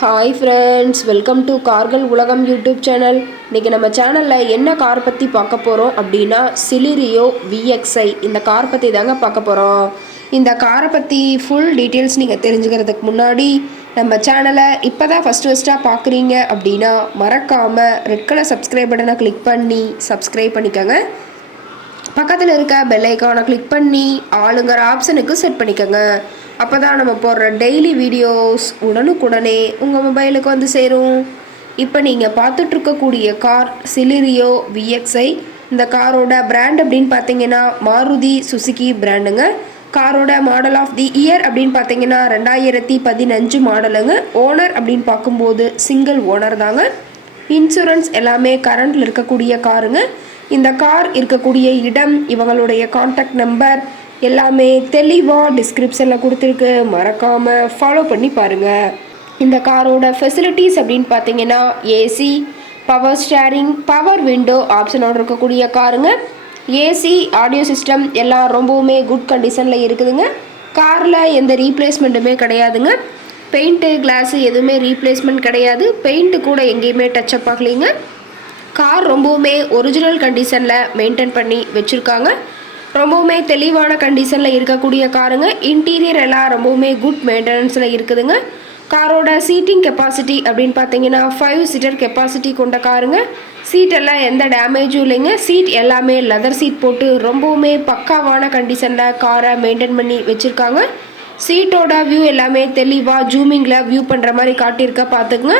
Hi friends, welcome to கார்கள் உலகம் YouTube channel. இன்றைக்கி நம்ம சேனலில் என்ன கார் பற்றி பார்க்க போகிறோம் அப்படின்னா சிலிரியோ VXi இந்த கார் பற்றி தாங்க பார்க்க போகிறோம். இந்த காரை பற்றி ஃபுல் டீட்டெயில்ஸ் நீங்கள் தெரிஞ்சுக்கிறதுக்கு முன்னாடி நம்ம சேனலை இப்போ தான் ஃபஸ்ட்டாக பார்க்குறீங்க அப்படின்னா மறக்காமல் ரெட் கலர் சப்ஸ்கிரைப் பட்டனை கிளிக் பண்ணி சப்ஸ்கிரைப் பண்ணிக்கோங்க. பக்கத்தில் இருக்க பெல் ஐக்கானை கிளிக் பண்ணி ஆளுங்கிற ஆப்ஷனுக்கு செட் பண்ணிக்கோங்க. அப்போ தான் நம்ம போடுற டெய்லி வீடியோஸ் உடனுக்குடனே உங்கள் மொபைலுக்கு வந்து சேரும். இப்போ நீங்கள் பார்த்துட்ருக்கக்கூடிய கார் சிலிரியோ VXi. இந்த காரோட பிராண்ட் அப்படின்னு பார்த்தீங்கன்னா மாருதி சுசுகி பிராண்டுங்க. காரோட மாடல் ஆஃப் தி இயர் அப்படின்னு பார்த்தீங்கன்னா 2015 மாடலுங்க. ஓனர் அப்படின்னு பார்க்கும்போது சிங்கிள் ஓனர் தாங்க. இன்சூரன்ஸ் எல்லாமே கரண்டில் இருக்கக்கூடிய காருங்க. இந்த கார் இருக்கக்கூடிய இடம், இவங்களுடைய கான்டாக்ட் நம்பர் எல்லாமே தெளிவாக டிஸ்கிரிப்ஷனில் கொடுத்துருக்கு. மறக்காமல் ஃபாலோ பண்ணி பாருங்கள். இந்த காரோட ஃபெசிலிட்டிஸ் அப்படின்னு பார்த்தீங்கன்னா AC, power steering, power window ஆப்ஷனோடு இருக்கக்கூடிய காருங்க. ஏசி, ஆடியோ சிஸ்டம் எல்லாம் ரொம்பவுமே குட் கண்டிஷனில் இருக்குதுங்க. காரில் எந்த ரீப்ளேஸ்மெண்ட்டுமே கிடையாதுங்க. பெயிண்ட்டு, கிளாஸு எதுவுமே ரீப்ளேஸ்மெண்ட் கிடையாது. பெயிண்ட்டு கூட எங்கேயுமே டச்சப் ஆகலைங்க. கார் ரொம்பவுமே ஒரிஜினல் கண்டிஷனில் மெயின்டைன் பண்ணி வச்சுருக்காங்க. ரொம்பவுமே தெளிவான கண்டிஷனில் இருக்கக்கூடிய காருங்க. இன்டீரியர் எல்லாம் ரொம்பவுமே குட் மெயின்டெனன்ஸில் இருக்குதுங்க. காரோட சீட்டிங் கெப்பாசிட்டி அப்படின்னு பார்த்தீங்கன்னா 5 சீட்டர் கெப்பாசிட்டி கொண்ட காருங்க. சீட்டெல்லாம் எந்த டேமேஜும் இல்லைங்க. சீட் எல்லாமே லெதர் சீட் போட்டு ரொம்பவுமே பக்காவான கண்டிஷனில் காரை மெயின்டைன் பண்ணி வச்சுருக்காங்க. சீட்டோட வியூ எல்லாமே தெளிவாக ஜூமிங்கில் வியூ பண்ணுற மாதிரி காட்டியிருக்க பார்த்துக்குங்க.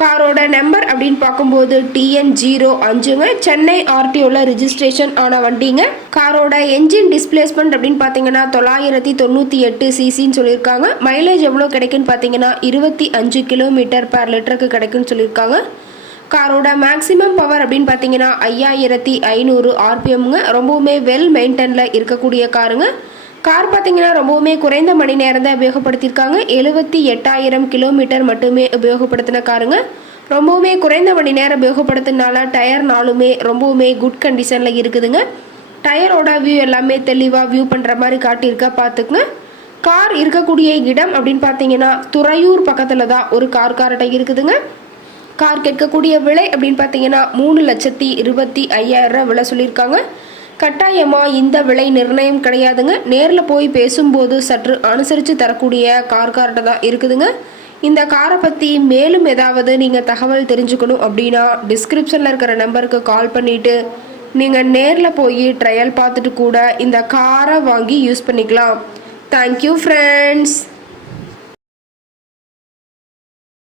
காரோட நம்பர் அப்படின்னு பார்க்கும்போது TN05ங்க. சென்னை RTOவில் ரிஜிஸ்ட்ரேஷன் ஆன வண்டிங்க. காரோட என்ஜின் டிஸ்பிளேஸ்மெண்ட் அப்படின்னு பார்த்தீங்கன்னா 998 சிசின்னு சொல்லியிருக்காங்க. மைலேஜ் எவ்வளோ கிடைக்குன்னு பார்த்தீங்கன்னா 25 km/லிட்டருக்கு கிடைக்குன்னு சொல்லியிருக்காங்க. காரோட மேக்ஸிமம் பவர் அப்படின்னு பார்த்தீங்கன்னா 5500 RPMங்க. ரொம்பவுமே வெல் மெயின்டெனில் இருக்கக்கூடிய காருங்க. கார் பார்த்தீங்கன்னா ரொம்பவுமே குறைந்த மணி நேரம் தான் உபயோகப்படுத்தியிருக்காங்க. 78,000 கிலோமீட்டர் மட்டுமே உபயோகப்படுத்தின காருங்க. ரொம்பவுமே குறைந்த மணி நேரம் உபயோகப்படுத்தினால டயர்னாலுமே ரொம்பவுமே குட் கண்டிஷனில் இருக்குதுங்க. டயரோட வியூ எல்லாமே தெளிவாக வியூ பண்ணுற மாதிரி காட்டியிருக்க பார்த்துக்குங்க. கார் இருக்கக்கூடிய இடம் அப்படின்னு பார்த்தீங்கன்னா துறையூர் பக்கத்தில் தான் ஒரு கார்கிட்ட இருக்குதுங்க. கார் கேட்கக்கூடிய விலை அப்படின்னு பார்த்தீங்கன்னா 3,25,000 விலை சொல்லியிருக்காங்க. கட்டாயமாக இந்த விலை நிர்ணயம் கிடையாதுங்க. நேரில் போய் பேசும்போது சற்று அனுசரித்து தரக்கூடிய கார்கிட்ட தான் இருக்குதுங்க. இந்த காரை பற்றி மேலும் ஏதாவது நீங்கள் தகவல் தெரிஞ்சுக்கணும் அப்படின்னா டிஸ்கிரிப்ஷனில் இருக்கிற நம்பருக்கு கால் பண்ணிவிட்டு நீங்கள் நேரில் போய் ட்ரையல் பார்த்துட்டு கூட இந்த காரை வாங்கி யூஸ் பண்ணிக்கலாம். Thank you friends.